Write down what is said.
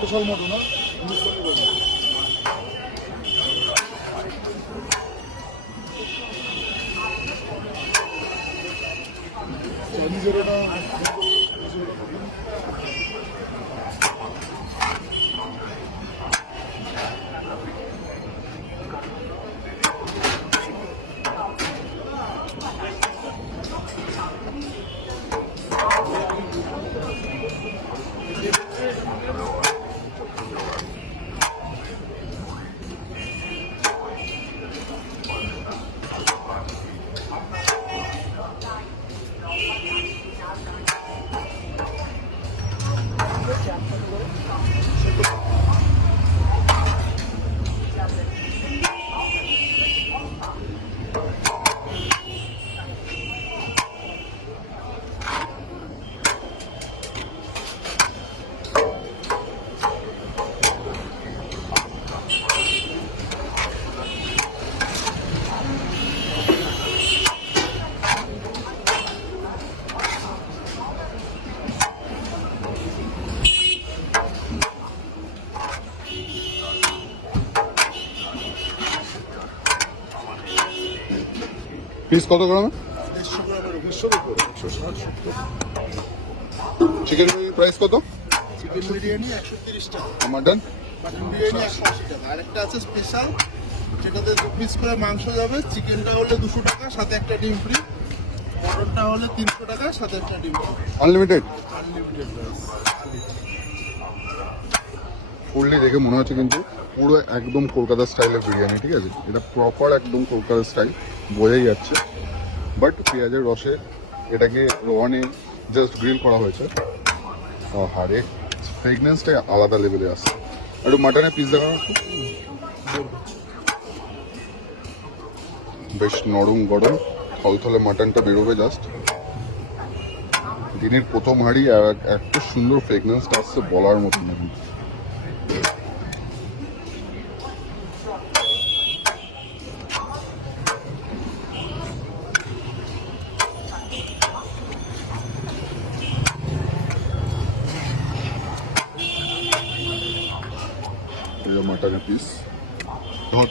Special মতো না নিজেরা পিস কত গ্রামে? চিকেন প্রাইস কত? চিকেন বিরিয়ানি 130 টাকা, মাটন মাটন বিরিয়ানি 180 টাকা। আরেকটা আছে স্পেশাল, যেটাতে 2 পিস করে মাংস যাবে। চিকেনটা হলে 200 টাকা, সাথে একটা ডিম ফ্রি। মটনটা হলে 300 টাকা, সাথে একটা ডিম free. Unlimited. Unlimited price. Fully দেখে মনে হচ্ছে কিন্তু পুরো একদম কলকাতা স্টাইলের বিরিয়ানি, ঠিক আছে? এটা প্রপার একদম কলকাতা স্টাইল, বোঝাই যাচ্ছে। বাট পেঁয়াজের রসে এটাকে রনে জাস্ট গ্রিল করা হয়েছে। হারে ফ্রেগনেন্সটাই আলাদা লেভেলে আসছে। একটু মাটনের পিস দেখানো, বেশ নরম গরম থলথলে মাটনটা বেরোবে জাস্ট। দিনের প্রথম হাঁড়ি আর এত সুন্দর ফ্রেগনেন্সটা আসছে বলার মতো না। মাটনের পিস ধর